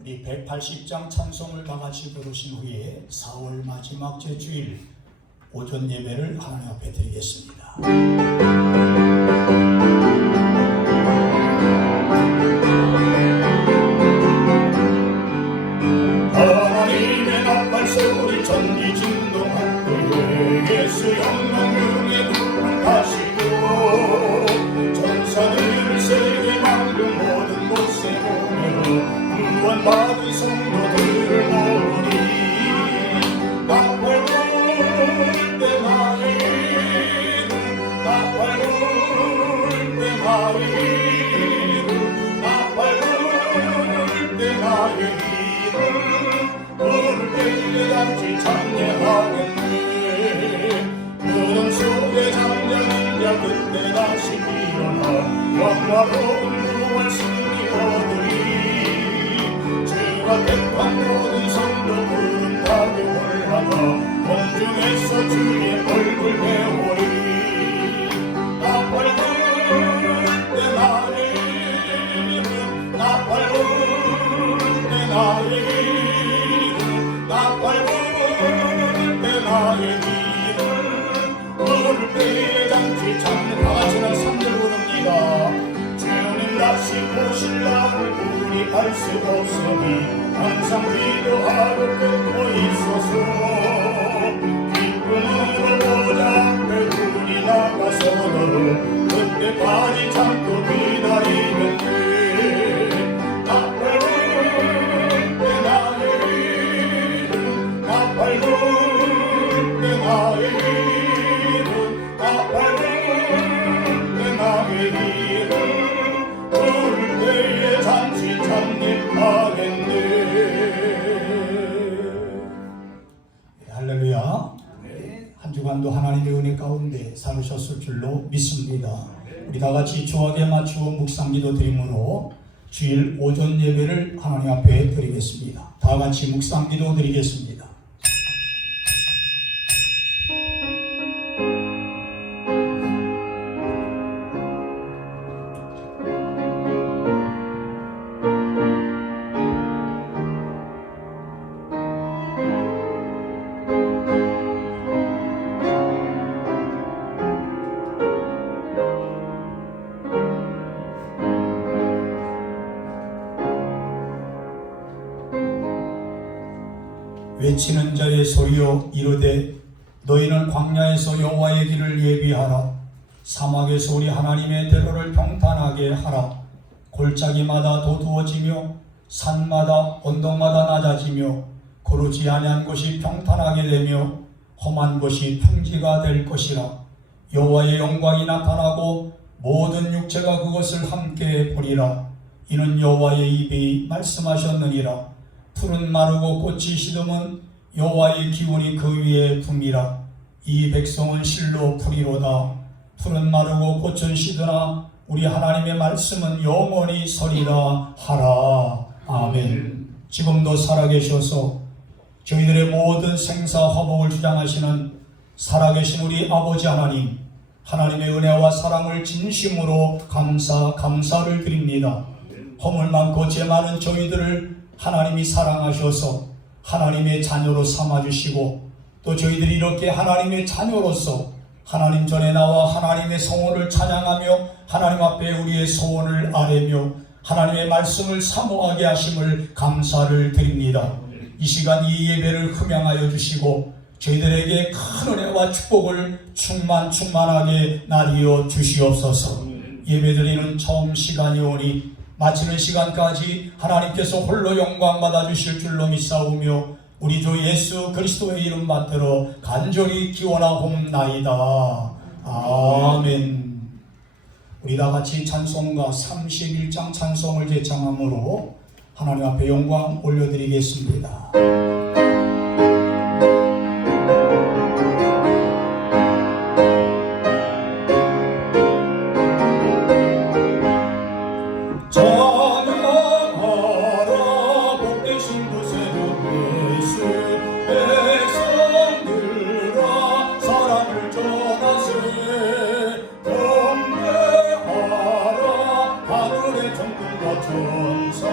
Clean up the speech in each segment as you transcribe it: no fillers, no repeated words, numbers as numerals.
우리 180장 찬송을 다 같이 부르신 후에 4월 마지막 주일 오전 예배를 하나님 앞에 드리겠습니다. 하나님의 나팔 소리 전기 진동할 때에 예수 영광 중에 부름하시고 전사들 세계 만국 모든 곳에 보내어 구원받은 성도들을 모으니 나팔 불 때 나의 이름 나팔 불 때 나의 이름 나팔 불 때 나의 이름 부를 때에 단지 찬양하겠네 무덤 속에 잠자는 자 그때 다시 일어나 영화로운 부활 승리 얻으리 택한 모든 성도 부름 가게 올라가 공중에서 주의 얼굴 배우리 나팔 불 때 나의 이름 나팔 불 때 나의 이름 나팔 불 때 나의 이름 부를 때에 장치 찾는 다같이는 산들 부릅니다. 주님 다시 오실 날을 우리 알 수 없으니 항상 기도하고 끊고 있어서 기쁨으로 보자 앞에 우리 나가서도 그때까지 참고 기다리면 돼 나팔 불 때 나의 이름 나팔 불 때 나의 이름 나팔 불 때 나의 이름 부를 때에 잠시 참님하겠네. 할렐루야. 한 주간도 하나님의 은혜 가운데 살으셨을 줄로 믿습니다. 우리 다 같이 주하게 맞추어 묵상기도 드림으로 주일 오전 예배를 하나님 앞에 드리겠습니다. 다 같이 묵상기도 드리겠습니다. 외치는 자의 소리여 이르되 너희는 광야에서 여호와의 길을 예비하라 사막에서 우리 하나님의 대로를 평탄하게 하라 골짜기마다 도두어지며 산마다 언덕마다 낮아지며 고르지 아니한 곳이 평탄하게 되며 험한 곳이 평지가 될 것이라 여호와의 영광이 나타나고 모든 육체가 그것을 함께 보리라 이는 여호와의 입이 말씀하셨느니라 푸른 마르고 꽃이 시듬은 여호와의 기운이 그 위에 붐이라 이 백성은 실로 풀이로다 푸른 마르고 꽃은 시드나 우리 하나님의 말씀은 영원히 서리라 하라. 아멘. 지금도 살아계셔서 저희들의 모든 생사 화복을 주장하시는 살아계신 우리 아버지 하나님 하나님의 은혜와 사랑을 진심으로 감사를 드립니다. 허물 많고 죄 많은 저희들을 하나님이 사랑하셔서 하나님의 자녀로 삼아주시고 또 저희들이 이렇게 하나님의 자녀로서 하나님 전에 나와 하나님의 성호를 찬양하며 하나님 앞에 우리의 소원을 아뢰며 하나님의 말씀을 사모하게 하심을 감사를 드립니다. 이 시간 이 예배를 흠양하여 주시고 저희들에게 큰 은혜와 축복을 충만하게 나뉘어 주시옵소서. 예배드리는 처음 시간이 오니 마치는 시간까지 하나님께서 홀로 영광 받아주실 줄로 믿사오며 우리 주 예수 그리스도의 이름 받들어 간절히 기원하옵나이다. 아멘. 우리 다 같이 찬송가 31장 찬송을 제창함으로 하나님 앞에 영광 올려드리겠습니다. 전사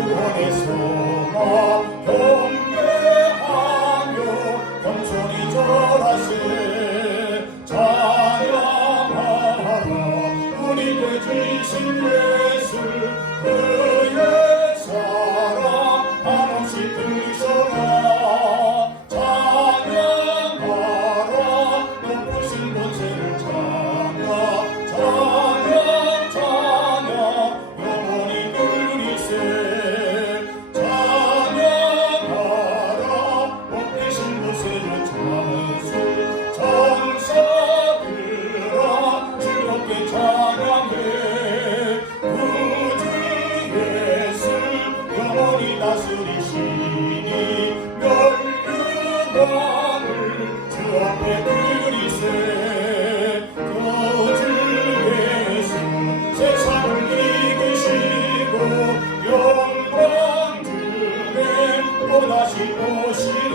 구원의 소망 경배하며 겸손히 절하세. 찬양하라 우리께 주신 예수 그의 사랑 한없이 드셔라. 찬양하라 높으신 권세를 찬양 영원히 누리세. 찬양하라 높으신 권세를 천사들아 즐겁게 찬양해. 구주 예수 영원히 다스리시니 멸류관을 주 앞에 드리세. 구주 예수 세상을 이기시고 영광 중에 또다시 오시리.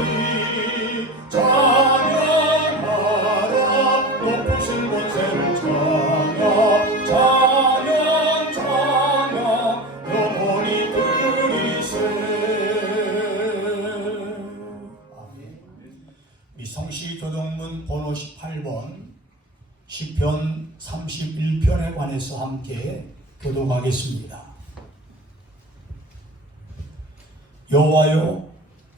찬양하라 높으신 권세를 찬양 영원히 드리세. 아멘. 이 성시 교동문 번호 18번 시편 31편에 관해서 함께 교독하겠습니다. 여호와여,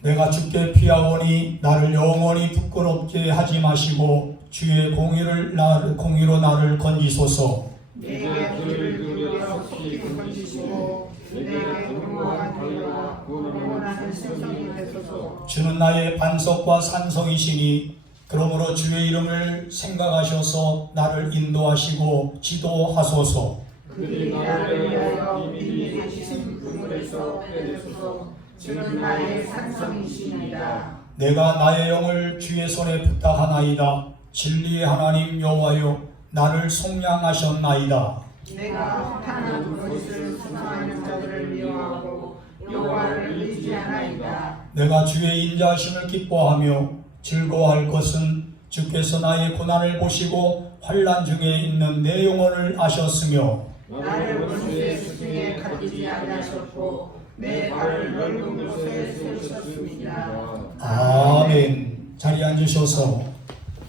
내가 주께 피하오니 나를 영원히 부끄럽게 하지 마시고 주의 공의로 나를 건지소서. 내가 그를 그려 속히 건지시고 내가 견고한 바위와 영원한 생성이 되소서. 주는 나의 반석과 산성이시니 그러므로 주의 이름을 생각하셔서 나를 인도하시고 지도하소서. 그들이 나를 위하여 비밀히 계신 그물에서 빼내소서. 주는 나의 산성이시니이다. 내가 나의 영을 주의 손에 부탁하나이다. 진리의 하나님 여호와여, 나를 속량하셨나이다. 내가 탄한 것을 수상하는 자들을 미워하고 여호와를 의지하나이다. 내가 주의 인자하심을 기뻐하며 즐거워할 것은 주께서 나의 고난을 보시고 환난 중에 있는 내 영혼을 아셨으며 나를 원수의 수중에 갇히지 않으셨고 내 발을 넓은 곳에 세우셨습니다. 아멘. 자리에 앉으셔서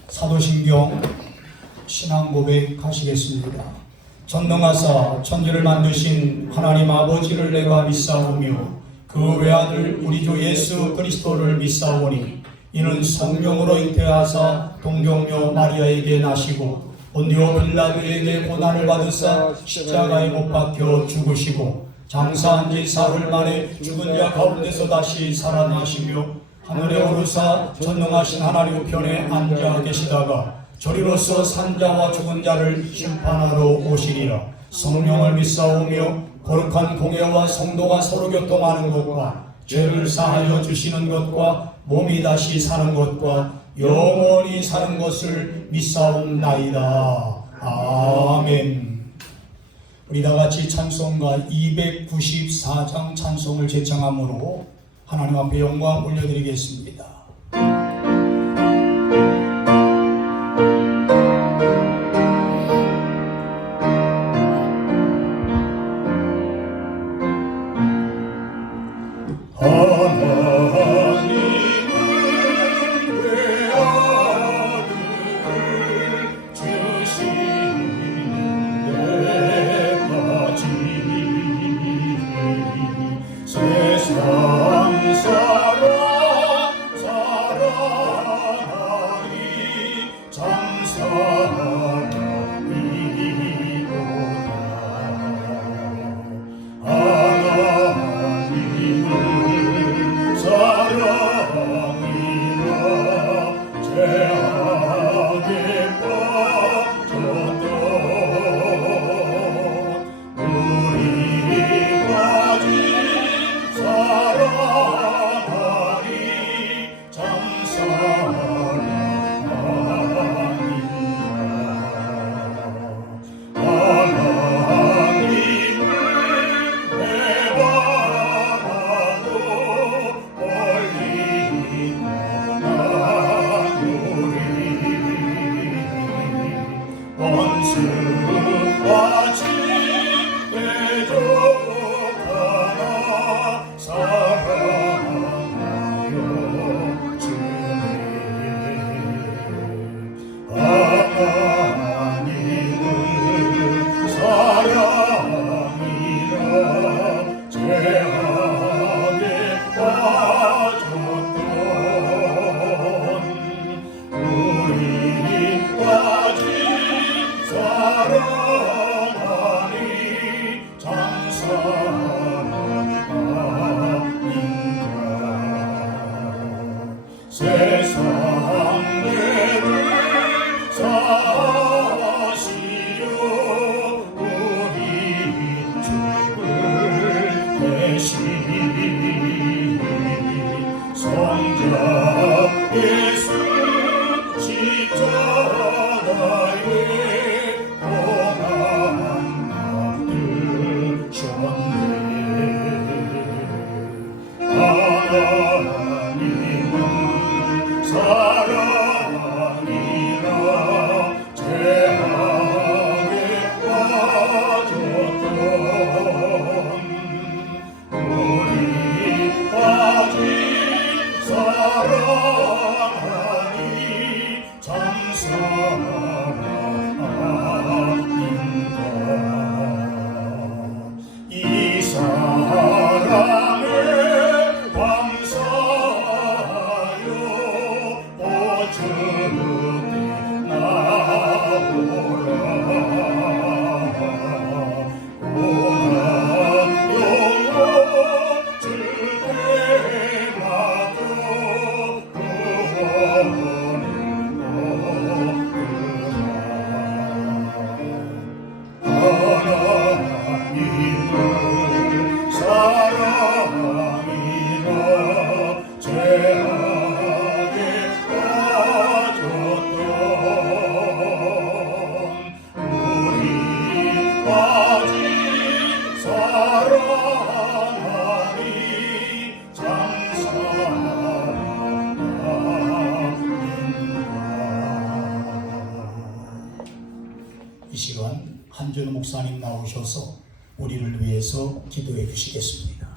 사도신경 신앙고백 하시겠습니다. 전능하사 천지를 만드신 하나님 아버지를 내가 믿사오며 그 외아들 우리 주 예수 그리스도를 믿사오니 이는 성령으로 잉태하사 동정녀 마리아에게 나시고 본디오 빌라도에게 고난을 받으사 십자가에 못 박혀 죽으시고 장사한 지 사흘 만에 죽은 자 가운데서 다시 살아나시며 하늘에 오르사 전능하신 하나님 우편에 앉아 계시다가 저리로서 산자와 죽은 자를 심판하러 오시리라. 성령을 믿사오며 거룩한 공예와 성도가 서로 교통하는 것과 죄를 사하여 주시는 것과 몸이 다시 사는 것과 영원히 사는 것을 믿사옵나이다. 아멘. 우리 다같이 찬송가 294장 찬송을 제창함으로 하나님 앞에 영광 올려드리겠습니다. 세상 사람 하나님은 사랑이라 죄악에 빠졌던 우리 빠진 사랑하니 참 사랑인가 이 사랑에 감사하여 어쩌게 나오라 오라 영원 줄 때마다 구원을 하나님을 사랑이라 죄악에 빠졌던 우리 빠진 사랑하니 참 사랑인가. 이 시간 한준호 목사님 나오셔서 우리를 위해서 기도해 주시겠습니다.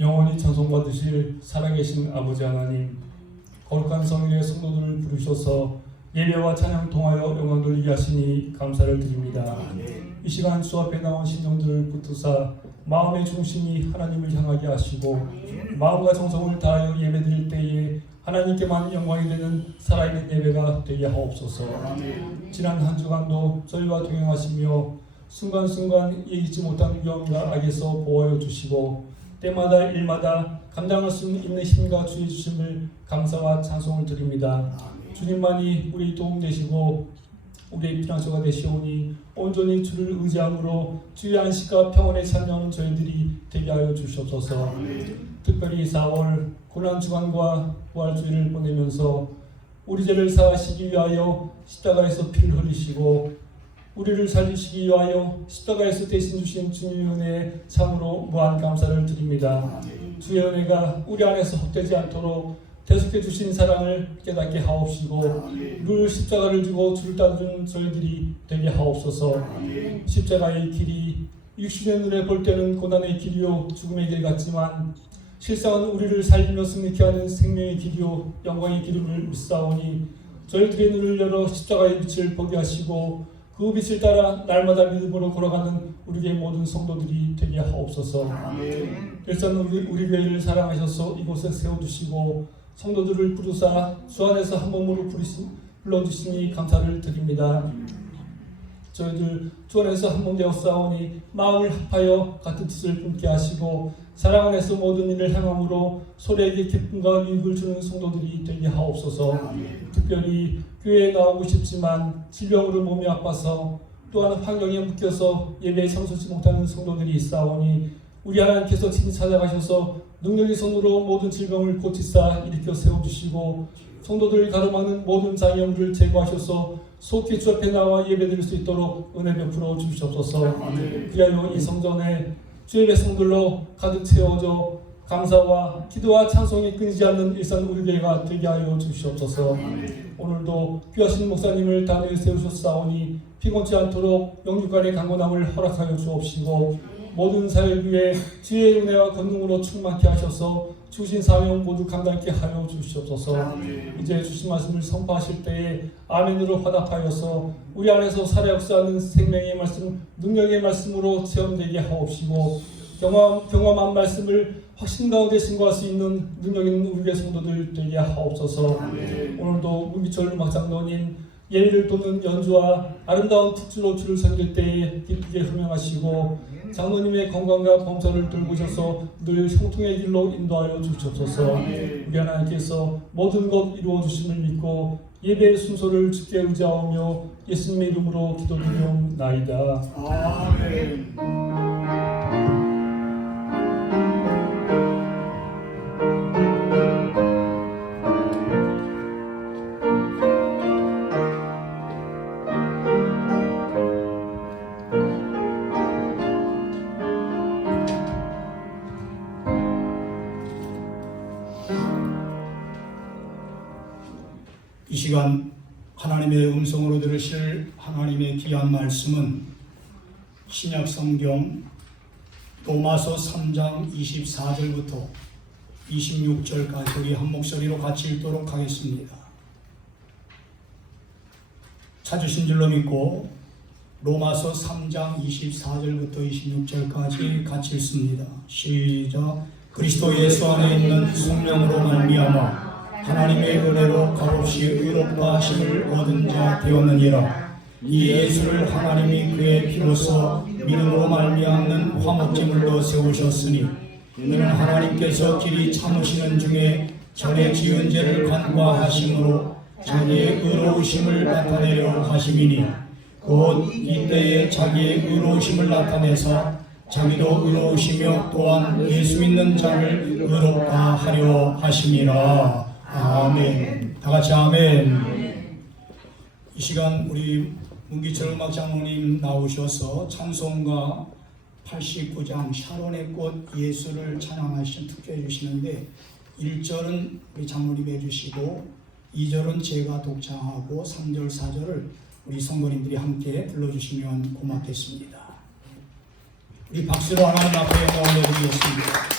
영원히 찬송받으실 살아계신 아버지 하나님, 거룩한 성령의 성도들을 부르셔서 예배와 찬양 통하여 영광 돌리게 하시니 감사를 드립니다. 이 시간 주 앞에 나온 신령들을 붙드사 마음의 중심이 하나님을 향하게 하시고 마음과 정성을 다하여 예배드릴 때에 하나님께만 영광이 되는 살아있는 예배가 되게 하옵소서. 지난 한 주간도 저희와 동행하시며 순간순간 예기치 못한 위험과 악에서 보호하여 주시고 때마다 일마다 감당할 수 있는 힘과 주의 주심을 감사와 찬송을 드립니다. 주님만이 우리 도움 되시고 우리의 피난처가 되시오니 온전히 주를 의지함으로 주의 안식과 평온에 참여하는 저희들이 되게 하여 주시옵소서. 특별히 4월 고난주간과 부활주일을 보내면서 우리 죄를 사하시기 위하여 십자가에서 피를 흘리시고 우리를 살리시기 위하여 십자가에서 대신 주신 주님의 은혜에 참으로 무한 감사를 드립니다. 주의 은혜가 우리 안에서 헛되지 않도록 대속해 주신 사랑을 깨닫게 하옵시고 늘 십자가를 지고 주를 따르는 저희들이 되게 하옵소서. 십자가의 길이 육신의 눈에 볼 때는 고난의 길이요 죽음의 길 같지만 실상은 우리를 살리며 승리케 하는 생명의 길이요 영광의 길임을 믿사오니 저희들의 눈을 열어 십자가의 빛을 보게 하시고 그 빛을 따라 날마다 믿음으로 걸어가는 우리의 모든 성도들이 되게 하옵소서. 일단 우리 교회를 사랑하셔서 이곳에 세워주시고 성도들을 부르사 주 안에서 한 몸으로 불러주시니 감사를 드립니다. 저희들 주 안에서 한 몸 되어 싸우니 마음을 합하여 같은 뜻을 품게 하시고 사랑 안에서 모든 일을 행함으로 서로에게 기쁨과 유익을 주는 성도들이 되게 하옵소서. 특별히 교회에 나오고 싶지만 질병으로 몸이 아파서 또한 환경에 묶여서 예배에 참석하지 못하는 성도들이 있사오니 우리 하나님께서 친히 찾아가셔서 능력의 손으로 모든 질병을 고치사 일으켜 세워주시고 성도들을 가로막는 모든 장애물을 제거하셔서 속히 주 앞에 나와 예배드릴 수 있도록 은혜 베풀어 주시옵소서. 그리하여 이 성전에 주의 백성들로 가득 채워져 감사와 기도와 찬송이 끊이지 않는 일산 우리 교회가 되게 하여 주시옵소서. 오늘도 귀하신 목사님을 단위에 세우셨사오니 피곤치 않도록 영육간의 강건함을 허락하여 주옵시고 모든 사역위에 주의 은혜와 권능으로 충만케 하셔서 주신 사명 모두 감당케 하여 주시옵소서. 이제 주신 말씀을 선포하실 때에 아멘으로 화답하여서 우리 안에서 살아 역사하는 생명의 말씀, 능력의 말씀으로 체험되게 하옵시고 경험한 말씀을 확신 가운데 증거할 수 있는 능력 있는 우리의 성도들 되게 하옵소서. 오늘도 문기철 음악장로님 예리를 돕는 연주와 아름다운 특주로 주를 섬길 때에 기쁘게 흠명하시고 장로님의 건강과 범사를 돌보셔서 늘 형통의 길로 인도하여 주시옵소서. 우리 하나님께서 모든 것 이루어 주심을 믿고 예배의 순서를 주께 의지하오며 예수님의 이름으로 기도드리옵나이다. 아멘. 이 시간 하나님의 음성으로 들으실 하나님의 귀한 말씀은 신약 성경 로마서 3장 24절부터 26절까지 우리 한 목소리로 같이 읽도록 하겠습니다. 찾으신 줄로 믿고 로마서 3장 24절부터 26절까지 같이 읽습니다. 시작. 그리스도 예수 안에 있는 성령으로 말미암아 하나님의 은혜로 값없이 의롭다 하심을 얻은 자 되었느니라. 이 예수를 하나님이 그의 피로써 믿음으로 말미암는 화목제물로 세우셨으니 이는 하나님께서 길이 참으시는 중에 전에 지은 죄를 간과하심으로 자기의 의로우심을 나타내려 하심이니 곧 이때에 자기의 의로우심을 나타내서 자기도 의로우시며 또한 예수 믿는 자를 의롭다 하려 하심이라. 아멘. 다같이 아멘. 이 시간 우리 문기철 음악 장로님 나오셔서 찬송가 89장 샤론의 꽃 예수를 찬양하시는 투표해 주시는데 1절은 우리 장로님이 해주시고 2절은 제가 독창하고 3절 4절을 우리 성도님들이 함께 불러주시면 고맙겠습니다. 우리 박수로 하나님 앞에 영광을 올려드리겠습니다.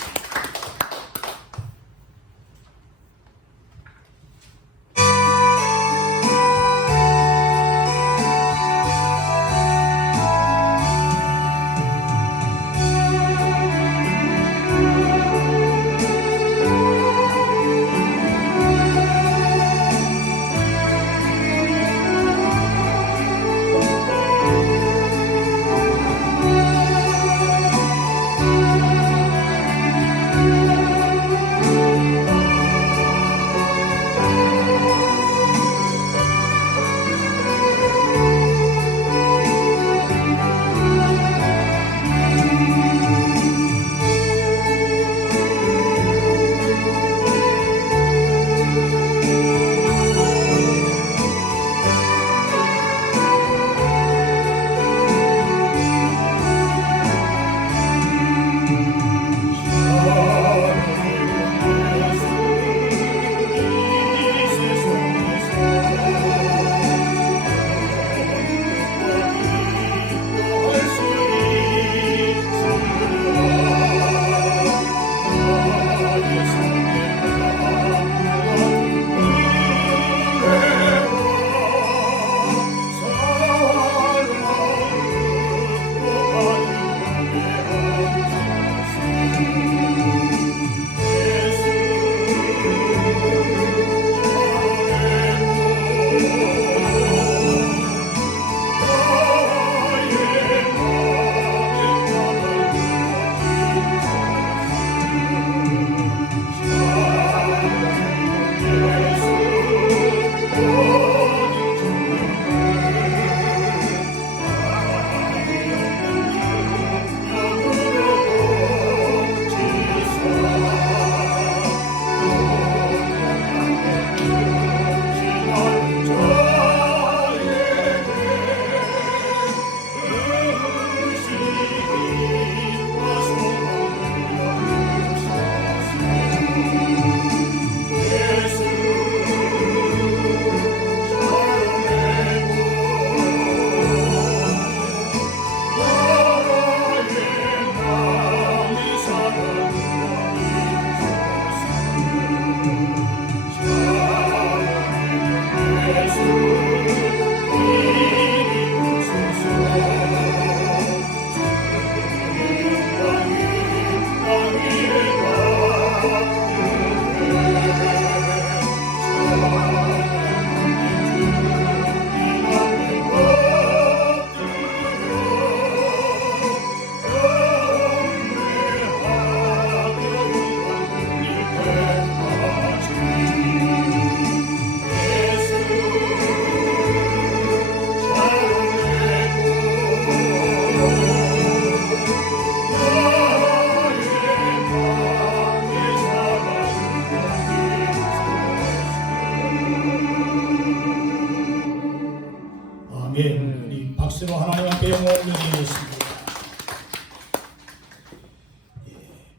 우리 박수로 하나님 앞에 영광을 드리겠습니다.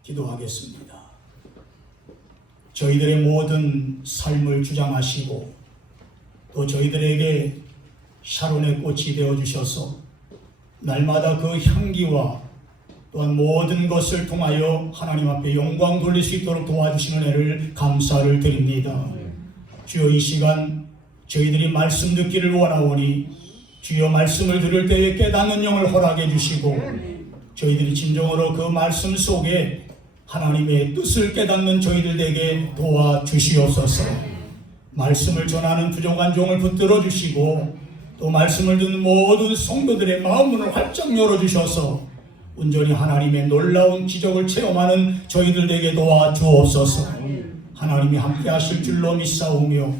기도하겠습니다. 저희들의 모든 삶을 주장하시고 또 저희들에게 샤론의 꽃이 되어주셔서 날마다 그 향기와 또한 모든 것을 통하여 하나님 앞에 영광 돌릴 수 있도록 도와주시는 애를 감사를 드립니다. 주여 이 시간 저희들이 말씀 듣기를 원하오니 주여 말씀을 들을 때에 깨닫는 영을 허락해 주시고 저희들이 진정으로 그 말씀 속에 하나님의 뜻을 깨닫는 저희들에게 도와주시옵소서. 말씀을 전하는 부족한 종을 붙들어 주시고 또 말씀을 듣는 모든 성도들의 마음문을 활짝 열어주셔서 온전히 하나님의 놀라운 기적을 체험하는 저희들에게 도와주옵소서. 하나님이 함께 하실 줄로 믿사오며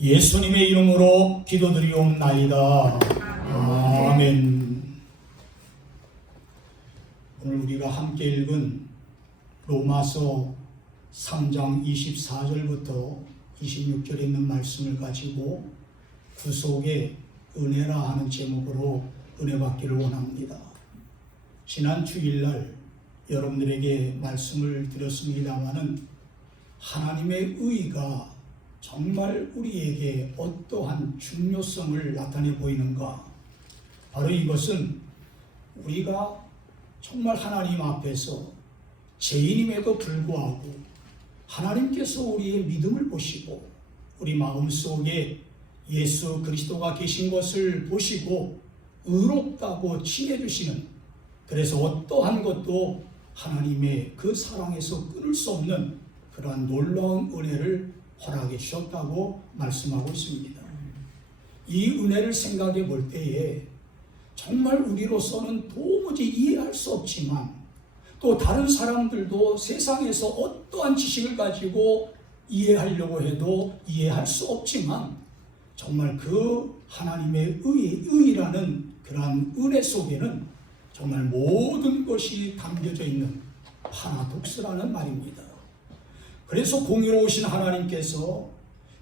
예수님의 이름으로 기도드리옵나이다. 아멘. 오늘 우리가 함께 읽은 로마서 3장 24절부터 26절에 있는 말씀을 가지고 구속의 은혜라 하는 제목으로 은혜 받기를 원합니다. 지난 주일날 여러분들에게 말씀을 드렸습니다마는 하나님의 의가 정말 우리에게 어떠한 중요성을 나타내 보이는가? 바로 이것은 우리가 정말 하나님 앞에서 죄인임에도 불구하고 하나님께서 우리의 믿음을 보시고 우리 마음속에 예수 그리스도가 계신 것을 보시고 의롭다고 칭해주시는, 그래서 어떠한 것도 하나님의 그 사랑에서 끊을 수 없는 그러한 놀라운 은혜를 허락해 주셨다고 말씀하고 있습니다. 이 은혜를 생각해 볼 때에 정말 우리로서는 도무지 이해할 수 없지만 또 다른 사람들도 세상에서 어떠한 지식을 가지고 이해하려고 해도 이해할 수 없지만 정말 그 하나님의 의라는 그러한 은혜 속에는 정말 모든 것이 담겨져 있는 파라독스라는 말입니다. 그래서 공의로우신 하나님께서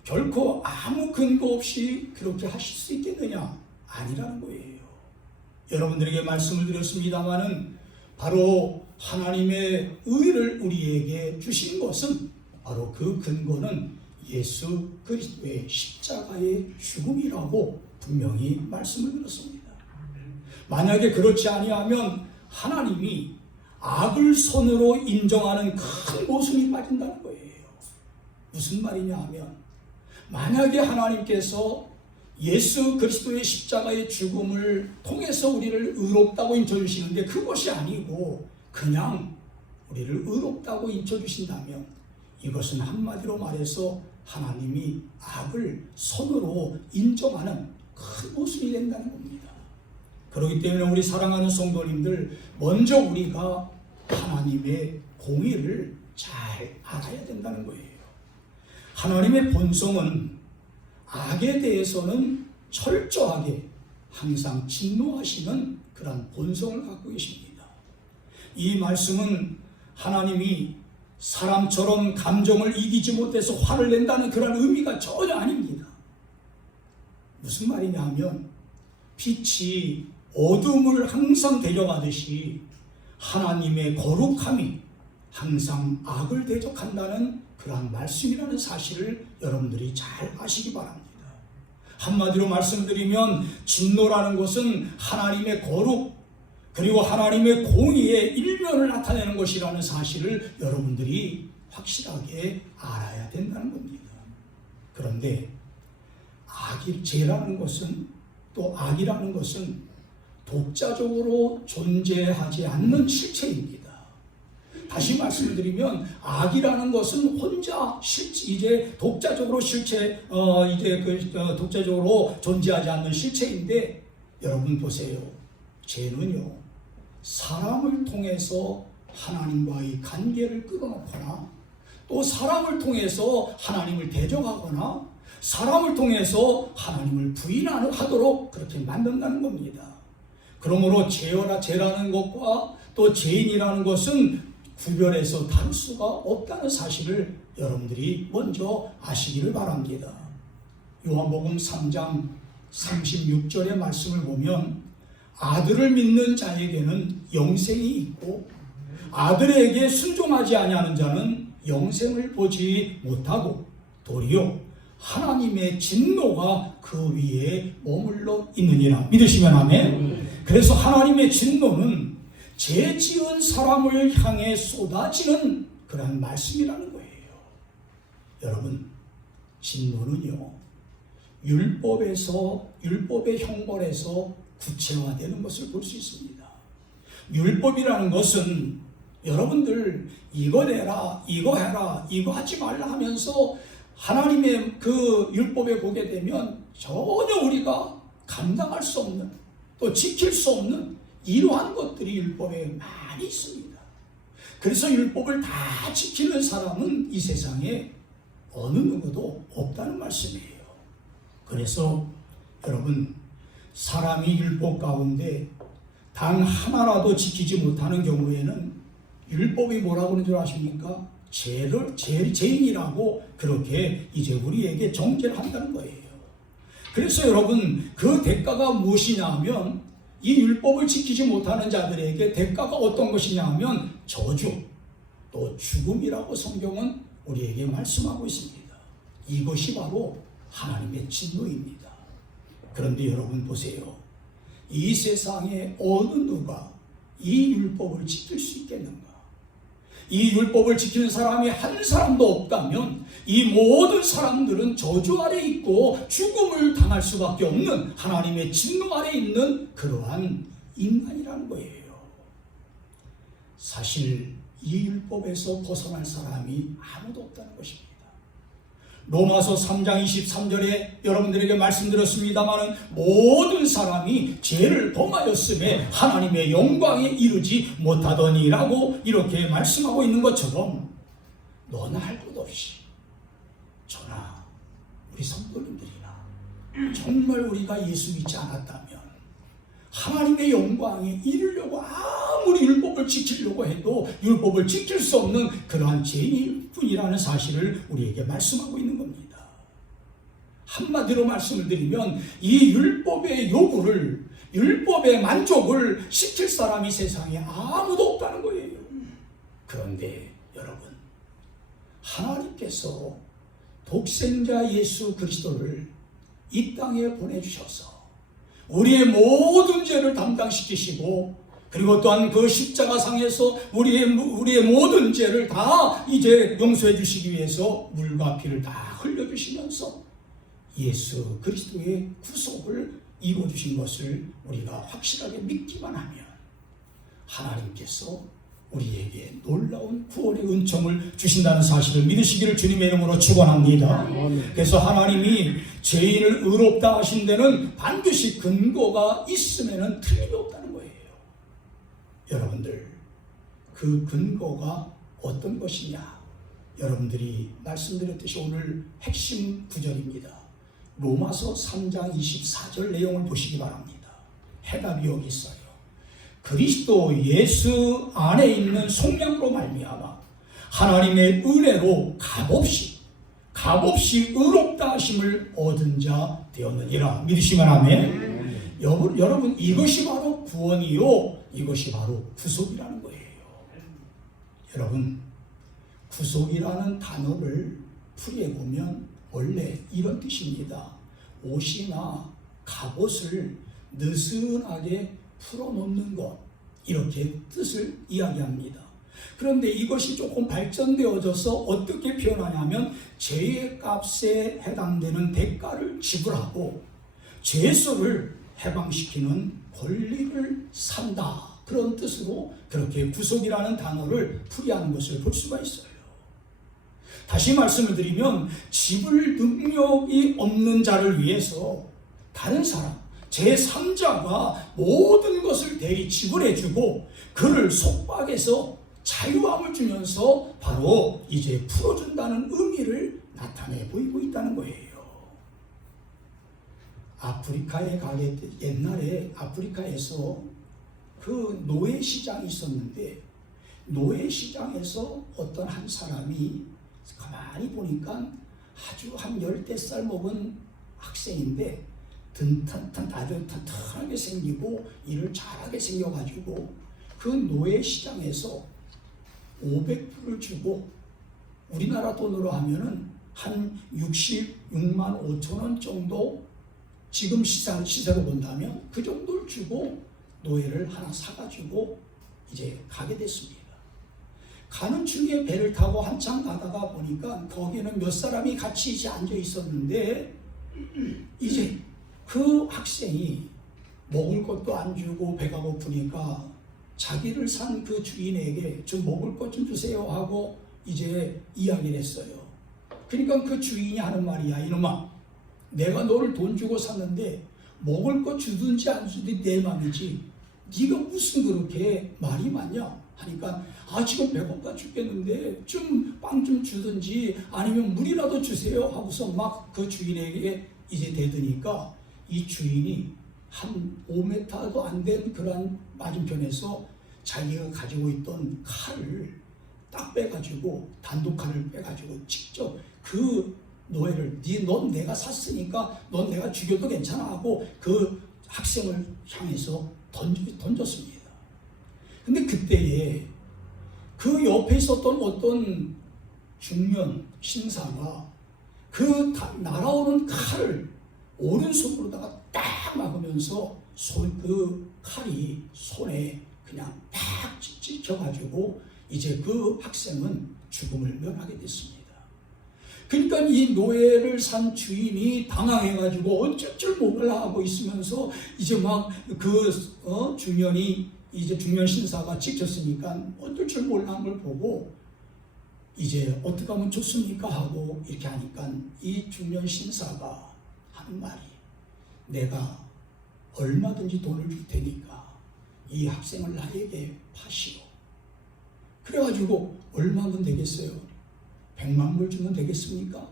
결코 아무 근거 없이 그렇게 하실 수 있겠느냐? 아니라는 거예요. 여러분들에게 말씀을 드렸습니다마는 바로 하나님의 의를 우리에게 주신 것은 바로 그 근거는 예수 그리스도의 십자가의 죽음이라고 분명히 말씀을 드렸습니다. 만약에 그렇지 아니하면 하나님이 악을 손으로 인정하는 큰 모순이 빠진다는 거예요. 무슨 말이냐 하면 만약에 하나님께서 예수 그리스도의 십자가의 죽음을 통해서 우리를 의롭다고 인쳐주시는데 그것이 아니고 그냥 우리를 의롭다고 인쳐주신다면 이것은 한마디로 말해서 하나님이 악을 손으로 인정하는 큰 모순이 된다는 겁니다. 그렇기 때문에 우리 사랑하는 성도님들, 먼저 우리가 하나님의 공의를 잘 알아야 된다는 거예요. 하나님의 본성은 악에 대해서는 철저하게 항상 진노하시는 그런 본성을 갖고 계십니다. 이 말씀은 하나님이 사람처럼 감정을 이기지 못해서 화를 낸다는 그런 의미가 전혀 아닙니다. 무슨 말이냐 하면 빛이 어둠을 항상 데려가듯이 하나님의 거룩함이 항상 악을 대적한다는 그러한 말씀이라는 사실을 여러분들이 잘 아시기 바랍니다. 한마디로 말씀드리면 진노라는 것은 하나님의 거룩 그리고 하나님의 공의의 일면을 나타내는 것이라는 사실을 여러분들이 확실하게 알아야 된다는 겁니다. 그런데 죄라는 것은 또 악이라는 것은 독자적으로 존재하지 않는 실체입니다. 다시 말씀드리면 악이라는 것은 혼자 이제 독자적으로 독자적으로 존재하지 않는 실체인데 여러분 보세요. 죄는요 사람을 통해서 하나님과의 관계를 끊어놓거나 또 사람을 통해서 하나님을 대적하거나 사람을 통해서 하나님을 부인하도록 그렇게 만든다는 겁니다. 그러므로 죄라는 것과 또 죄인이라는 것은 구별해서 다룰 수가 없다는 사실을 여러분들이 먼저 아시기를 바랍니다. 요한복음 3장 36절의 말씀을 보면 아들을 믿는 자에게는 영생이 있고 아들에게 순종하지 아니하는 자는 영생을 보지 못하고 도리어 하나님의 진노가 그 위에 머물러 있느니라. 믿으시면 아멘. 그래서 하나님의 진노는 죄 지은 사람을 향해 쏟아지는 그러한 말씀이라는 거예요. 여러분, 진노는요, 율법의 형벌에서 구체화되는 것을 볼 수 있습니다. 율법이라는 것은 여러분들 이거 내라, 이거 해라, 이거 하지 말라 하면서 하나님의 그 율법에 보게 되면 전혀 우리가 감당할 수 없는, 또 지킬 수 없는 이러한 것들이 율법에 많이 있습니다. 그래서 율법을 다 지키는 사람은 이 세상에 어느 누구도 없다는 말씀이에요. 그래서 여러분, 사람이 율법 가운데 단 하나라도 지키지 못하는 경우에는 율법이 뭐라고 하는 줄 아십니까? 죄인이라고 그렇게 이제 우리에게 정죄를 한다는 거예요. 그래서 여러분, 그 대가가 무엇이냐 하면, 이 율법을 지키지 못하는 자들에게 대가가 어떤 것이냐 하면 저주, 또 죽음이라고 성경은 우리에게 말씀하고 있습니다. 이것이 바로 하나님의 진노입니다. 그런데 여러분 보세요. 이 세상에 어느 누가 이 율법을 지킬 수 있겠는가? 이 율법을 지키는 사람이 한 사람도 없다면 이 모든 사람들은 저주 아래 있고 죽음을 당할 수밖에 없는 하나님의 진노 아래 있는 그러한 인간이라는 거예요. 사실 이 율법에서 벗어날 사람이 아무도 없다는 것입니다. 로마서 3장 23절에 여러분들에게 말씀드렸습니다마는 모든 사람이 죄를 범하였음에 하나님의 영광에 이르지 못하더니라고 이렇게 말씀하고 있는 것처럼, 너나 할 것 없이 저나 우리 성도님들이나 정말 우리가 예수 믿지 않았다면 하나님의 영광에 이르려고 아무리 율법을 지키려고 해도 율법을 지킬 수 없는 그러한 죄인일 뿐이라는 사실을 우리에게 말씀하고 있는 겁니다. 한마디로 말씀을 드리면 이 율법의 요구를, 율법의 만족을 시킬 사람이 세상에 아무도 없다는 거예요. 그런데 여러분, 하나님께서 독생자 예수 그리스도를 이 땅에 보내주셔서 우리의 모든 죄를 담당시키시고, 그리고 또한 그 십자가상에서 우리의 모든 죄를 다 이제 용서해 주시기 위해서 물과 피를 다 흘려주시면서 예수 그리스도의 구속을 이루어주신 것을 우리가 확실하게 믿기만 하면 하나님께서 우리에게 놀라운 구원의 은총을 주신다는 사실을 믿으시기를 주님의 이름으로 축원합니다. 그래서 하나님이 죄인을 의롭다 하신 데는 반드시 근거가 있으면 틀림이 없다는 거예요. 여러분들, 그 근거가 어떤 것이냐? 여러분들이 말씀드렸듯이 오늘 핵심 구절입니다. 로마서 3장 24절 내용을 보시기 바랍니다. 해답이 여기 있어요. 그리스도 예수 안에 있는 속량으로 말미암아 하나님의 은혜로 값없이 의롭다 하심을 얻은 자 되었느니라. 믿으시면 아멘. 여러분, 이것이 바로 구원이요, 이것이 바로 구속이라는 거예요. 여러분, 구속이라는 단어를 풀이해 보면 원래 이런 뜻입니다. 옷이나 갑옷을 느슨하게 풀어놓는 것, 이렇게 뜻을 이야기합니다. 그런데 이것이 조금 발전되어져서 어떻게 표현하냐면 죄의 값에 해당되는 대가를 지불하고 죄수를 해방시키는 권리를 산다, 그런 뜻으로 그렇게 구속이라는 단어를 풀이하는 것을 볼 수가 있어요. 다시 말씀을 드리면 지불 능력이 없는 자를 위해서 다른 사람, 제3자가 모든 것을 대리 지불해주고 그를 속박에서 자유함을 주면서 바로 이제 풀어준다는 의미를 나타내 보이고 있다는 거예요. 아프리카에 가게 옛날에 아프리카에서 그 노예시장이 있었는데, 노예시장에서 어떤 한 사람이 가만히 보니까 아주 한 10살 먹은 학생인데 아주 튼튼하게 생기고 일을 잘하게 생겨가지고 그 노예시장에서 500불을 주고 우리나라 돈으로 하면은 한 60 65,000원 정도 지금 시세로 본다면 그 정도를 주고 노예를 하나 사가지고 이제 가게 됐습니다. 가는 중에 배를 타고 한참 가다가 보니까 거기는 몇 사람이 같이 이제 앉아 있었는데 이제 그 학생이 먹을 것도 안 주고 배가 고프니까 자기를 산 그 주인에게 좀 먹을 것 좀 주세요 하고 이제 이야기를 했어요. 그러니까 그 주인이 하는 말이야. 이놈아, 내가 너를 돈 주고 샀는데 먹을 것 주든지 안 주든지 내 맘이지 네가 무슨 그렇게 말이 많냐 하니까 지금 배고파 죽겠는데 좀 빵 좀 주든지 아니면 물이라도 주세요 하고서 막 그 주인에게 이제 대드니까 이 주인이 한 5m도 안 된 그런 맞은편에서 자기가 가지고 있던 칼을 딱 빼가지고 단독칼을 빼가지고 직접 그 노예를 넌 내가 샀으니까 넌 내가 죽여도 괜찮아 하고 그 학생을 향해서 던졌습니다. 근데 그때에 그 옆에 있었던 어떤 중년 신사가 그 날아오는 칼을 오른손으로다가 딱 막으면서 그 칼이 손에 그냥 팍 찍혀가지고 이제 그 학생은 죽음을 면하게 됐습니다. 그러니까 이 노예를 산 주인이 당황해가지고 어쩔 줄 몰라 하고 있으면서 이제 막 그 중년이 이제 중년 신사가 지켰으니까 어쩔 줄 몰라한 걸 보고 이제 어떻게 하면 좋습니까 하고 이렇게 하니까 이 중년 신사가 하는 말이 내가 얼마든지 돈을 줄 테니까 이 학생을 나에게 파시오. 그래가지고 얼마면 되겠어요? 100만 불 주면 되겠습니까?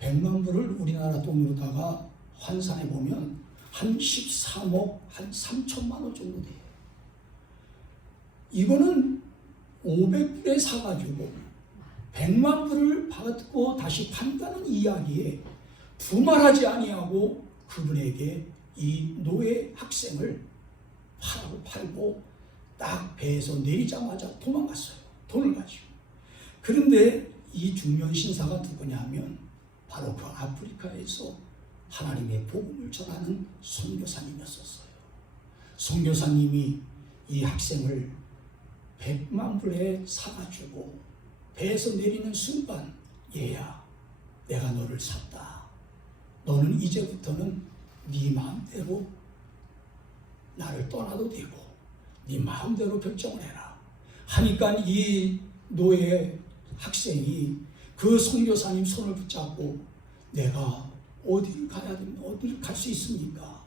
100만 불을 우리나라 돈으로다가 환산해 보면 한 13억 한 3천만 원 정도 돼요. 이거는 500불에 사가지고 100만 불을 받고 다시 판다는 이야기에 두말하지 아니하고 그분에게 이 노예 학생을 팔고 딱 배에서 내리자마자 도망갔어요. 돈을 가지고. 그런데 이 중년 신사가 누구냐면 바로 그 아프리카에서 하나님의 복음을 전하는 선교사님이었어요. 선교사님이 이 학생을 100만 불에 사가지고 배에서 내리는 순간 얘야 내가 너를 샀다. 너는 이제부터는 네 마음대로 나를 떠나도 되고 네 마음대로 결정을 해라 하니까 이 노예 학생이 그 선교사님 손을 붙잡고 내가 어디를 가야 됩니까? 어디를 갈 수 있습니까?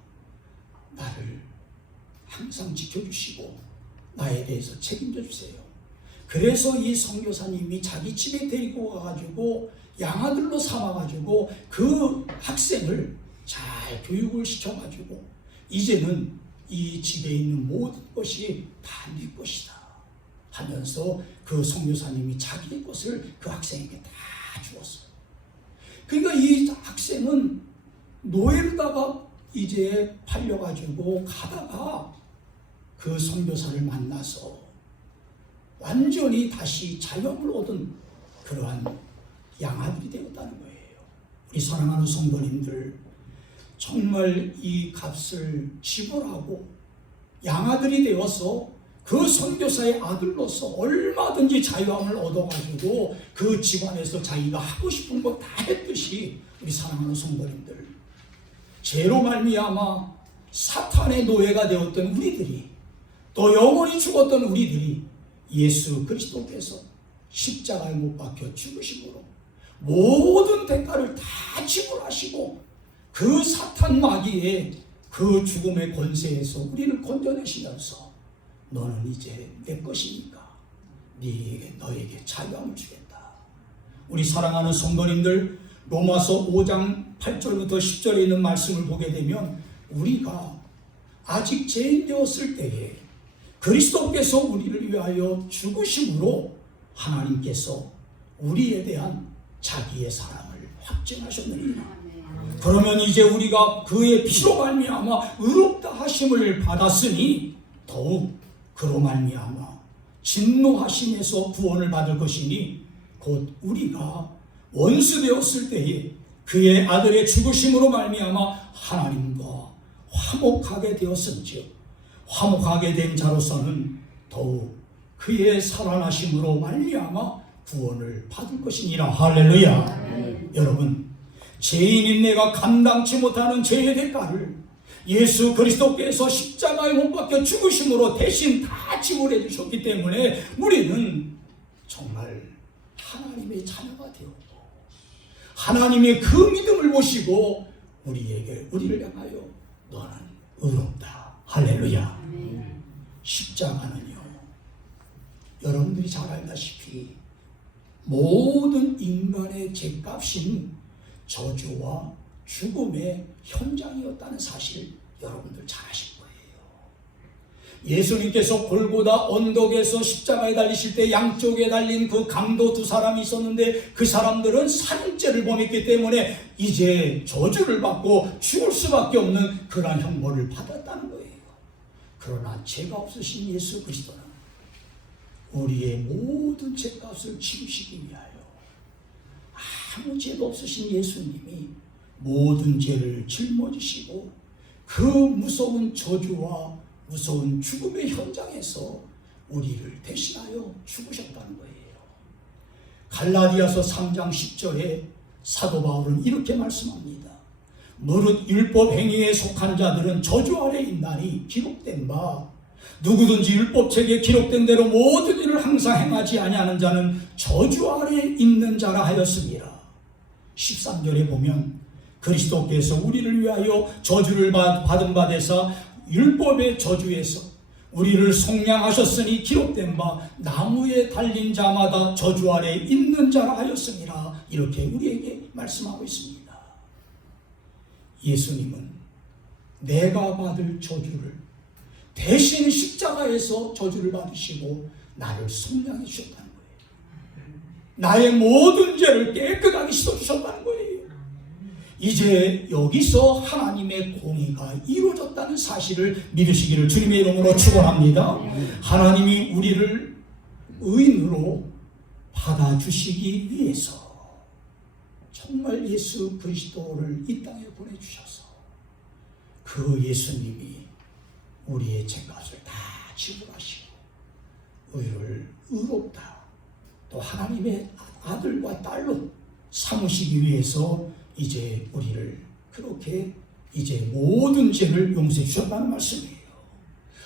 나를 항상 지켜주시고 나에 대해서 책임져 주세요. 그래서 이 선교사님이 자기 집에 데리고 가가지고 양아들로 삼아가지고 그 학생을 잘 교육을 시켜가지고 이제는 이 집에 있는 모든 것이 다 네 것이다 하면서 그 선교사님이 자기의 것을 그 학생에게 다 주었어요. 그러니까 이 학생은 노예로다가 이제 팔려가지고 가다가 그 선교사를 만나서 완전히 다시 자유함을 얻은 그러한 양아들이 되었다는 거예요. 우리 사랑하는 성도님들, 정말 이 값을 지불하고 양아들이 되어서 그 선교사의 아들로서 얼마든지 자유함을 얻어가지고 그 집안에서 자기가 하고 싶은 거 다 했듯이 우리 사랑하는 성도님들, 죄로 말미암아 사탄의 노예가 되었던 우리들이 또 영원히 죽었던 우리들이 예수 그리스도께서 십자가에 못 박혀 죽으심으로 모든 대가를 다 지불하시고 그 사탄 마귀의 그 죽음의 권세에서 우리를 건져내시면서 너는 이제 내 것이니까 너에게 자유함을 주겠다. 우리 사랑하는 성도님들, 로마서 5장 8절부터 10절에 있는 말씀을 보게 되면 우리가 아직 죄인 되었을 때에 그리스도께서 우리를 위하여 죽으심으로 하나님께서 우리에 대한 자기의 사랑을 확증하셨느니라. 그러면 이제 우리가 그의 피로 말미암아 의롭다 하심을 받았으니 더욱 그로 말미암아 진노하심에서 구원을 받을 것이니 곧 우리가 원수 되었을 때에 그의 아들의 죽으심으로 말미암아 하나님과 화목하게 되었은지요. 화목하게 된 자로서는 더욱 그의 살아나심으로 말미암아 구원을 받을 것이니라. 할렐루야. 여러분, 죄인인 내가 감당치 못하는 죄의 대가를 예수 그리스도께서 십자가에 못 박혀 죽으심으로 대신 다 지불해 주셨기 때문에 우리는 정말 하나님의 자녀가 되었고, 하나님의 그 믿음을 보시고 우리를 향하여 너는 의롭다. 할렐루야. 십자가는요, 여러분들이 잘 알다시피 모든 인간의 죄값인 저주와 죽음의 현장이었다는 사실 여러분들 잘 아실 거예요. 예수님께서 골고다 언덕에서 십자가에 달리실 때 양쪽에 달린 그 강도 두 사람이 있었는데 그 사람들은 살인죄를 범했기 때문에 이제 저주를 받고 죽을 수밖에 없는 그러한 형벌을 받았다는 거예요. 그러나 죄가 없으신 예수 그리스도는 우리의 모든 죄값을 치우시기 위하여 아무 죄도 없으신 예수님이 모든 죄를 짊어지시고 그 무서운 저주와 무서운 죽음의 현장에서 우리를 대신하여 죽으셨다는 거예요. 갈라디아서 3장 10절에 사도 바울은 이렇게 말씀합니다. 무릇 율법 행위에 속한 자들은 저주 아래 있나니 기록된 바 누구든지 율법책에 기록된 대로 모든 일을 항상 행하지 아니하는 자는 저주 아래 있는 자라 하였습니다. 13절에 보면 그리스도께서 우리를 위하여 저주를 받은 바 되사 율법의 저주에서 우리를 속량하셨으니 기록된 바 나무에 달린 자마다 저주 아래 있는 자라 하였습니다. 이렇게 우리에게 말씀하고 있습니다. 예수님은 내가 받을 저주를 대신 십자가에서 저주를 받으시고 나를 속량해 주셨다는 거예요. 나의 모든 죄를 깨끗하게 씻어주셨다는 거예요. 이제 여기서 하나님의 공의가 이루어졌다는 사실을 믿으시기를 주님의 이름으로 축원합니다. 하나님이 우리를 의인으로 받아주시기 위해서 정말 예수 그리스도를 이 땅에 보내주셔서 그 예수님이 우리의 죄값을 다 지불하시고 우리를 의롭다 또 하나님의 아들과 딸로 삼으시기 위해서 이제 우리를 그렇게 이제 모든 죄를 용서해 주셨다는 말씀이에요.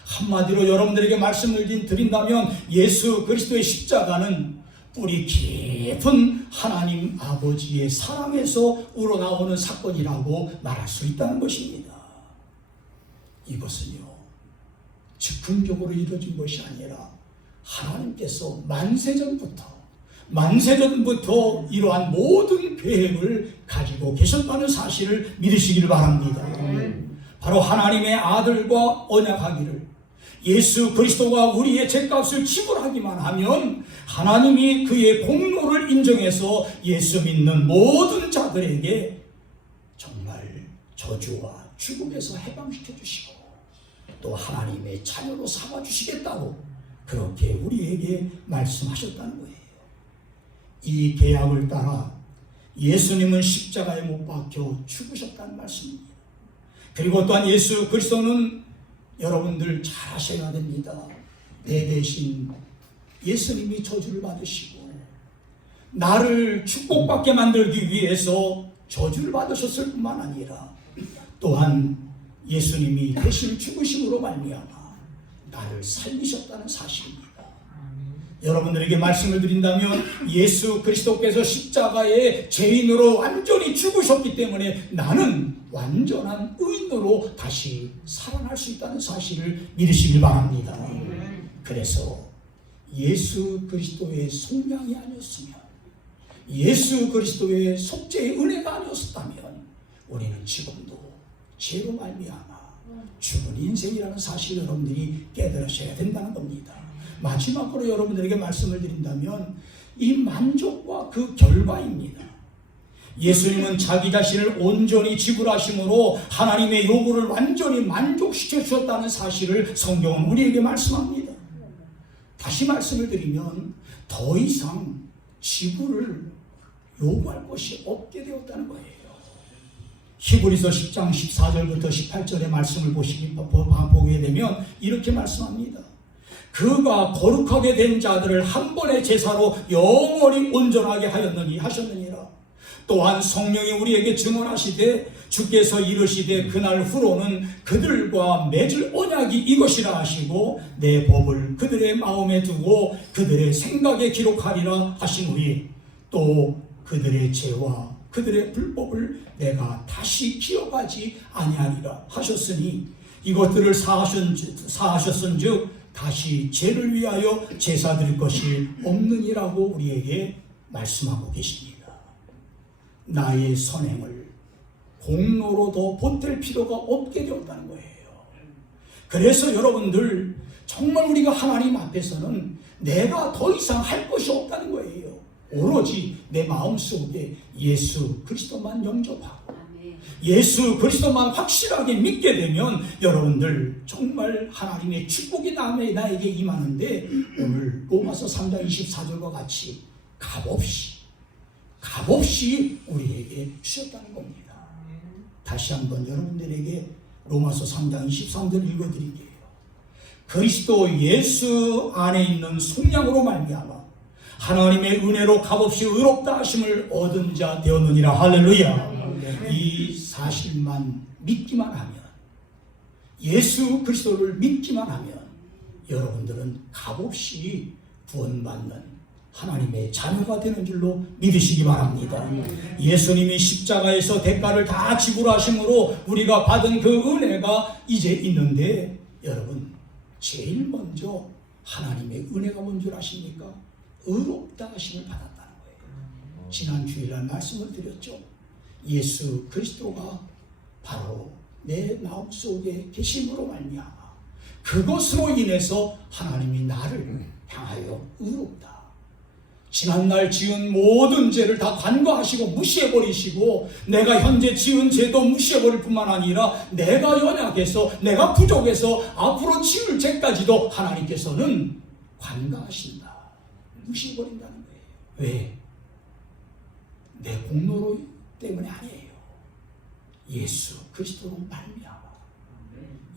한마디로 여러분들에게 말씀을 드린다면 예수 그리스도의 십자가는 뿌리 깊은 하나님 아버지의 사랑에서 우러나오는 사건이라고 말할 수 있다는 것입니다. 이것은요, 즉흥적으로 이루어진 것이 아니라 하나님께서 만세전부터 이러한 모든 계획을 가지고 계셨다는 사실을 믿으시기를 바랍니다. 바로 하나님의 아들과 언약하기를 예수 그리스도가 우리의 죄값을 지불하기만 하면 하나님이 그의 공로를 인정해서 예수 믿는 모든 자들에게 정말 저주와 죽음에서 해방시켜 주시고 또 하나님의 자녀로 삼아 주시겠다고 그렇게 우리에게 말씀하셨다는 거예요. 이 계약을 따라 예수님은 십자가에 못 박혀 죽으셨다는 말씀입니다. 그리고 또한 예수 그리스도는 여러분들 잘 아셔야 됩니다. 내 대신 예수님이 저주를 받으시고 나를 축복받게 만들기 위해서 저주를 받으셨을 뿐만 아니라 또한 예수님이 대신 죽으심으로 말미암아 나를 살리셨다는 사실입니다. 여러분들에게 말씀을 드린다면 예수 그리스도께서 십자가에 죄인으로 완전히 죽으셨기 때문에 나는 완전한 의인으로 다시 살아날 수 있다는 사실을 믿으시길 바랍니다. 그래서 예수 그리스도의 속량이 아니었으면, 예수 그리스도의 속죄의 은혜가 아니었다면 우리는 지금도 죄로 말미암아 죽은 인생이라는 사실을 여러분들이 깨달으셔야 된다는 겁니다. 마지막으로 여러분들에게 말씀을 드린다면 이 만족과 그 결과입니다. 예수님은 자기 자신을 온전히 지불하심으로 하나님의 요구를 완전히 만족시켜 주셨다는 사실을 성경은 우리에게 말씀합니다. 다시 말씀을 드리면 더 이상 지불을 요구할 것이 없게 되었다는 거예요. 히브리서 10장 14절부터 18절의 말씀을 보게 되면 이렇게 말씀합니다. 그가 거룩하게 된 자들을 한 번의 제사로 영원히 온전하게 하셨느니라. 또한 성령이 우리에게 증언하시되 주께서 이르시되 그날 후로는 그들과 맺을 언약이 이것이라 하시고 내 법을 그들의 마음에 두고 그들의 생각에 기록하리라 하시노니 또 그들의 죄와 그들의 불법을 내가 다시 기억하지 아니하리라 하셨으니 이것들을 사하셨은즉 다시 죄를 위하여 제사 드릴 것이 없느니라고 우리에게 말씀하고 계십니다. 나의 선행을 공로로 더 보탤 필요가 없게 되었다는 거예요. 그래서 여러분들 정말 우리가 하나님 앞에서는 내가 더 이상 할 것이 없다는 거예요. 오로지 내 마음속에 예수 그리스도만 영접하고 예수 그리스도만 확실하게 믿게 되면 여러분들 정말 하나님의 축복이 나에게 임하는데 오늘 로마서 3장 24절과 같이 값없이 우리에게 주셨다는 겁니다. 다시 한번 여러분들에게 로마서 3장 23절 읽어드릴게요. 그리스도 예수 안에 있는 속량으로 말미암아 하나님의 은혜로 값없이 의롭다 하심을 얻은 자 되었느니라. 할렐루야. 이 사실만 믿기만 하면, 예수 그리스도를 믿기만 하면 여러분들은 값없이 구원받는 하나님의 자녀가 되는 줄로 믿으시기 바랍니다. 예수님이 십자가에서 대가를 다 지불하심으로 우리가 받은 그 은혜가 이제 있는데 여러분 제일 먼저 하나님의 은혜가 뭔 줄 아십니까? 의롭다 하심을 받았다는 거예요. 지난 주일날 말씀을 드렸죠. 예수 그리스도가 바로 내 마음속에 계심으로 말미암아 그것으로 인해서 하나님이 나를 향하여 의롭다. 지난날 지은 모든 죄를 다 간과하시고 무시해버리시고 내가 현재 지은 죄도 무시해버릴 뿐만 아니라 내가 연약해서 내가 부족해서 앞으로 지을 죄까지도 하나님께서는 관과하신다. 무시해버린다는 거예요. 왜? 내 공로로 때문에 아니에요. 예수 그리스도로 말미암아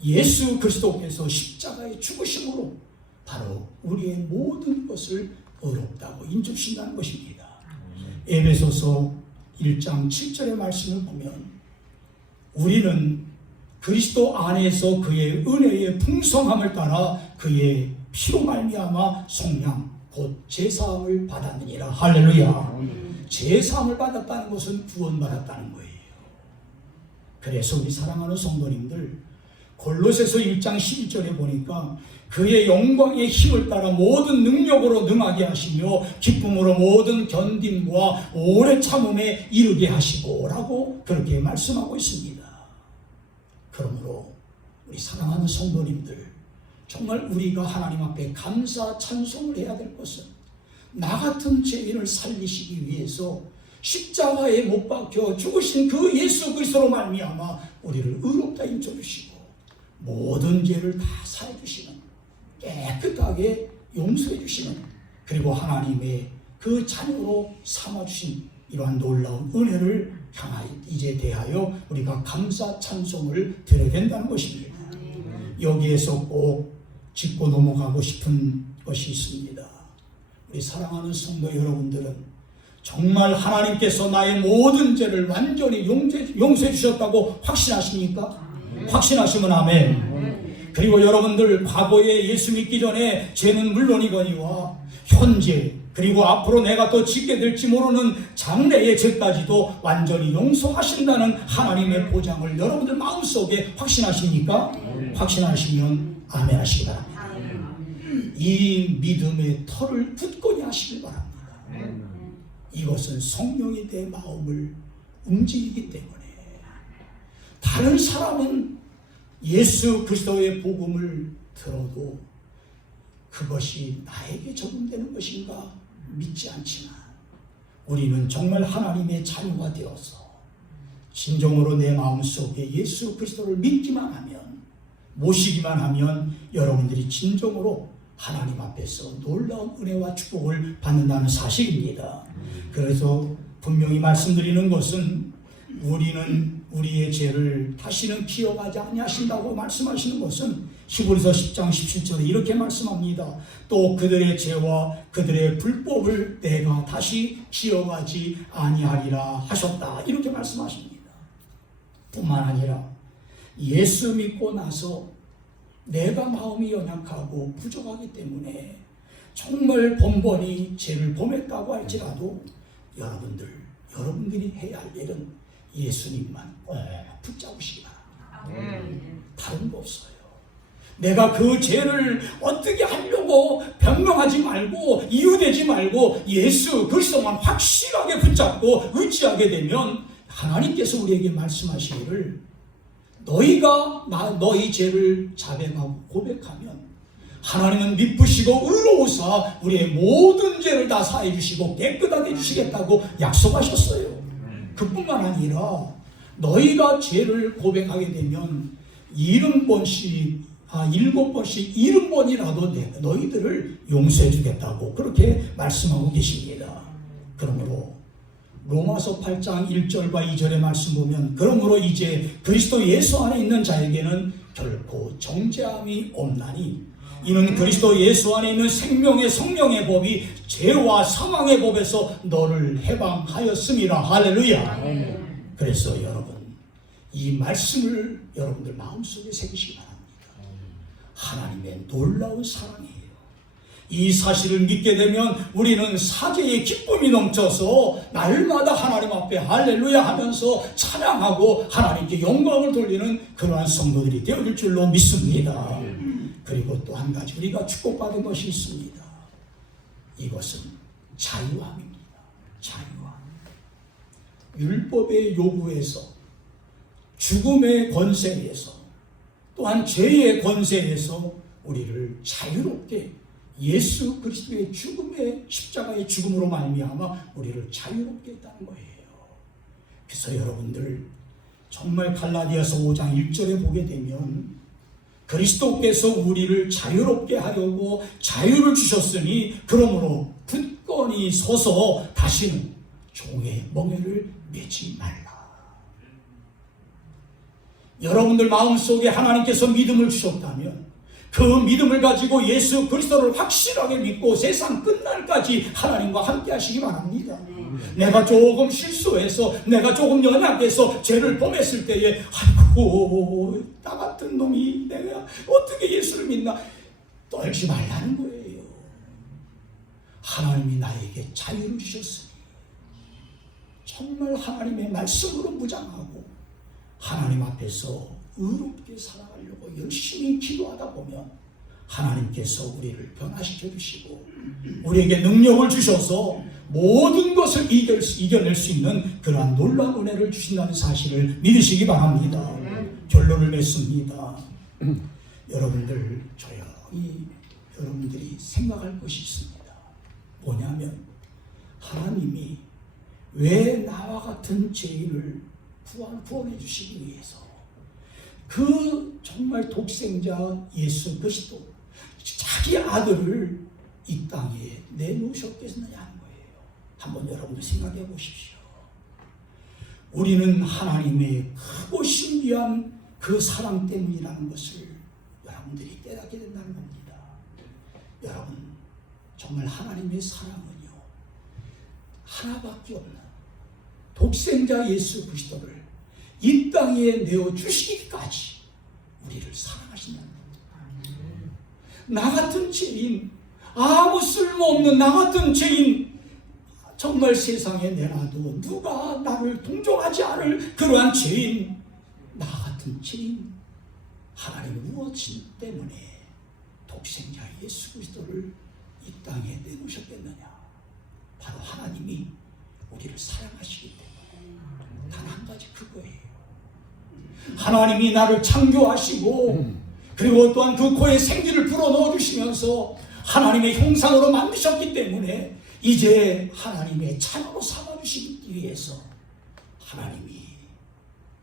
예수 그리스도께서 십자가의 죽으심으로 바로 우리의 모든 것을 의롭다고 인정하신다는 것입니다. 에베소서 1장 7절의 말씀을 보면 우리는 그리스도 안에서 그의 은혜의 풍성함을 따라 그의 피로 말미암아 속량 곧 제사함을 받았느니라. 할렐루야. 제사함을 받았다는 것은 구원받았다는 거예요. 그래서 우리 사랑하는 성도님들 골로새서 1장 11절에 보니까 그의 영광의 힘을 따라 모든 능력으로 능하게 하시며 기쁨으로 모든 견딤과 오래 참음에 이르게 하시고 라고 그렇게 말씀하고 있습니다. 그러므로 우리 사랑하는 성도님들 정말 우리가 하나님 앞에 감사 찬송을 해야 될 것은 나 같은 죄인을 살리시기 위해서 십자가에 못 박혀 죽으신 그 예수 그리스도로 말미암아 우리를 의롭다 인쳐주시고 모든 죄를 다 사해주시는 깨끗하게 용서해주시는 그리고 하나님의 그 자녀로 삼아주신 이러한 놀라운 은혜를 향하여 이제 대하여 우리가 감사 찬송을 드려야 된다는 것입니다. 여기에서 꼭 짚고 넘어가고 싶은 것이 있습니다. 우리 사랑하는 성도 여러분들은 정말 하나님께서 나의 모든 죄를 완전히 용서해 주셨다고 확신하십니까? 확신하시면 아멘. 그리고 여러분들 과거에 예수 믿기 전에 죄는 물론이거니와 현재 그리고 앞으로 내가 또 짓게 될지 모르는 장래의 죄까지도 완전히 용서하신다는 하나님의 보장을 여러분들 마음속에 확신하십니까? 확신하시면 아멘 하시기 바랍니다. 이 믿음의 털을 굳건히 하시길 바랍니다. 이것은 성령이 내 마음을 움직이기 때문에 다른 사람은 예수 그리스도의 복음을 들어도 그것이 나에게 적용되는 것인가 믿지 않지만 우리는 정말 하나님의 자녀가 되어서 진정으로 내 마음속에 예수 그리스도를 믿기만 하면 모시기만 하면 여러분들이 진정으로 하나님 앞에서 놀라운 은혜와 축복을 받는다는 사실입니다. 그래서 분명히 말씀드리는 것은 우리는 우리의 죄를 다시는 기억하지 아니하신다고 말씀하시는 것은 히브리서 10장 17절에 이렇게 말씀합니다. 또 그들의 죄와 그들의 불법을 내가 다시 기억하지 아니하리라 하셨다. 이렇게 말씀하십니다. 뿐만 아니라 예수 믿고 나서 내가 마음이 연약하고 부족하기 때문에 정말 번번이 죄를 범했다고 할지라도 여러분들이 해야 할 일은 예수님만 꼭 붙잡으시기 바랍니다. 다른 거 없어요. 내가 그 죄를 어떻게 하려고 변명하지 말고 이유되지 말고 예수 그리스도만 확실하게 붙잡고 의지하게 되면 하나님께서 우리에게 말씀하시기를 너희가 너희 죄를 자백하고 고백하면 하나님은 미쁘시고 의로우사 우리의 모든 죄를 다 사해 주시고 깨끗하게 해주시겠다고 약속하셨어요. 그뿐만 아니라 너희가 죄를 고백하게 되면 7번씩 70번이라도 너희들을 용서해 주겠다고 그렇게 말씀하고 계십니다. 그러므로 로마서 8장 1절과 2절의 말씀 보면 그러므로 이제 그리스도 예수 안에 있는 자에게는 결코 정죄함이 없나니 이는 그리스도 예수 안에 있는 생명의 성령의 법이 죄와 사망의 법에서 너를 해방하였음이라. 할렐루야. 그래서 여러분 이 말씀을 여러분들 마음속에 새기시기 바랍니다. 하나님의 놀라운 사랑이에요. 이 사실을 믿게 되면 우리는 사죄의 기쁨이 넘쳐서 날마다 하나님 앞에 할렐루야 하면서 찬양하고 하나님께 영광을 돌리는 그러한 성도들이 되어질 줄로 믿습니다. 그리고 또 한 가지 우리가 축복받은 것이 있습니다. 이것은 자유함입니다. 자유함. 율법의 요구에서 죽음의 권세에서 또한 죄의 권세에서 우리를 자유롭게 예수 그리스도의 죽음의 십자가의 죽음으로 말미암아 우리를 자유롭게 했다는 거예요. 그래서 여러분들 정말 갈라디아서 5장 1절에 보게 되면 그리스도께서 우리를 자유롭게 하려고 자유를 주셨으니 그러므로 굳건히 서서 다시는 종의 멍에를 매지 말라. 여러분들 마음속에 하나님께서 믿음을 주셨다면 그 믿음을 가지고 예수 그리스도를 확실하게 믿고 세상 끝날까지 하나님과 함께 하시기 바랍니다. 내가 조금 실수해서 내가 조금 연약해서 죄를 범했을 때에 아이고 나 같은 놈이 내가 어떻게 예수를 믿나 떨지 말라는 거예요. 하나님이 나에게 자유를 주셨으니 정말 하나님의 말씀으로 무장하고 하나님 앞에서 의롭게 살아가려고 열심히 기도하다 보면 하나님께서 우리를 변화시켜 주시고 우리에게 능력을 주셔서 모든 것을 이겨낼 수 있는 그러한 놀라운 은혜를 주신다는 사실을 믿으시기 바랍니다. 결론을 맺습니다. 여러분들 조용히 여러분들이 생각할 것이 있습니다. 뭐냐면 하나님이 왜 나와 같은 죄인을 구원해 주시기 위해서 그 정말 독생자 예수 그리스도 자기 아들을 이 땅에 내놓으셨겠느냐 하는 거예요. 한번 여러분들 생각해 보십시오. 우리는 하나님의 크고 신비한 그 사랑 때문이라는 것을 여러분들이 깨닫게 된다는 겁니다. 여러분 정말 하나님의 사랑은요 하나밖에 없는 독생자 예수 그리스도를 이 땅에 내어주시기까지 우리를 사랑하신다는 겁니다. 나 같은 죄인, 아무 쓸모없는 나 같은 죄인, 정말 세상에 내놔도 누가 나를 동정하지 않을 그러한 죄인, 나 같은 죄인, 하나님의 무엇인 때문에 독생자 예수 그리스도를 이 땅에 내놓으셨겠느냐? 바로 하나님이 우리를 사랑하시기 때문에 단 한 가지 그거예요. 하나님이 나를 창조하시고 그리고 또한 그 코에 생기를 불어넣어 주시면서 하나님의 형상으로 만드셨기 때문에 이제 하나님의 자녀로 삼아주시기 위해서 하나님이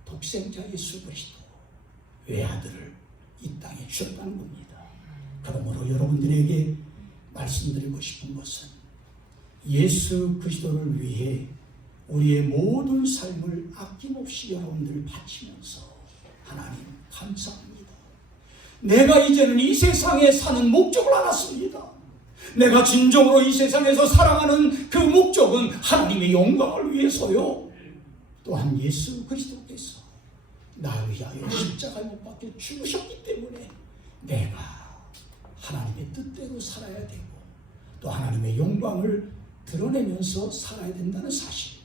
독생자 예수 그리스도 외아들을 이 땅에 주셨다는 겁니다. 그러므로 여러분들에게 말씀드리고 싶은 것은 예수 그리스도를 위해 우리의 모든 삶을 아낌없이 여러분들 바치면서 하나님 감사합니다. 내가 이제는 이 세상에 사는 목적을 알았습니다. 내가 진정으로 이 세상에서 살아가는 그 목적은 하나님의 영광을 위해서요. 또한 예수 그리스도께서 나를 위하여 십자가에 못 박혀 죽으셨기 때문에 내가 하나님의 뜻대로 살아야 되고 또 하나님의 영광을 드러내면서 살아야 된다는 사실.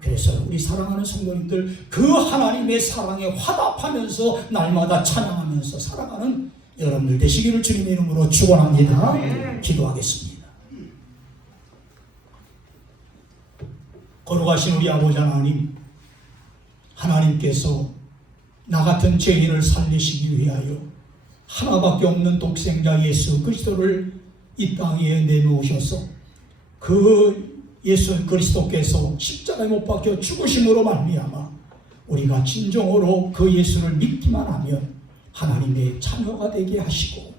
그래서 우리 사랑하는 성도님들 그 하나님의 사랑에 화답하면서 날마다 찬양하면서 살아가는 여러분들 되시기를 주님의 이름으로 축원합니다. 기도하겠습니다. 거룩하신 우리 아버지 하나님, 하나님께서 나 같은 죄인을 살리시기 위하여 하나밖에 없는 독생자 예수 그리스도를 이 땅에 내놓으셔서 그 예수 그리스도께서 십자가에 못 박혀 죽으심으로 말미암아 우리가 진정으로 그 예수를 믿기만 하면 하나님의 자녀가 되게 하시고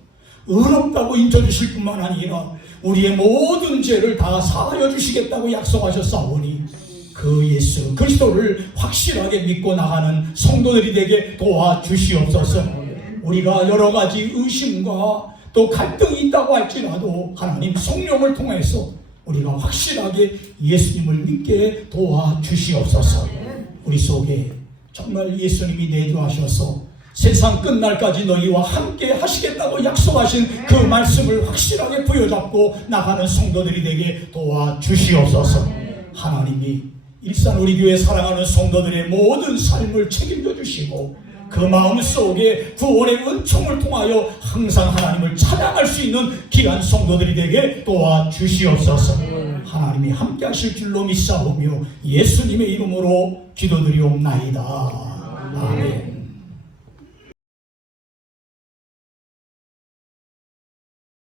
의롭다고 인쳐주실 뿐만 아니라 우리의 모든 죄를 다 사하여 주시겠다고 약속하셨사오니 그 예수 그리스도를 확실하게 믿고 나가는 성도들이 되게 도와주시옵소서. 우리가 여러 가지 의심과 또 갈등이 있다고 할지라도 하나님 성령을 통해서 우리가 확실하게 예수님을 믿게 도와주시옵소서. 우리 속에 정말 예수님이 내주하셔서 세상 끝날까지 너희와 함께 하시겠다고 약속하신 그 말씀을 확실하게 부여잡고 나가는 성도들이 되게 도와주시옵소서. 하나님이 일산 우리 교회 사랑하는 성도들의 모든 삶을 책임져 주시고 그 마음속에 구원의 은총을 통하여 항상 하나님을 찬양할 수 있는 귀한 성도들이 되게 도와주시옵소서. 하나님이 함께 하실 줄로 믿사오며 예수님의 이름으로 기도드리옵나이다. 아멘.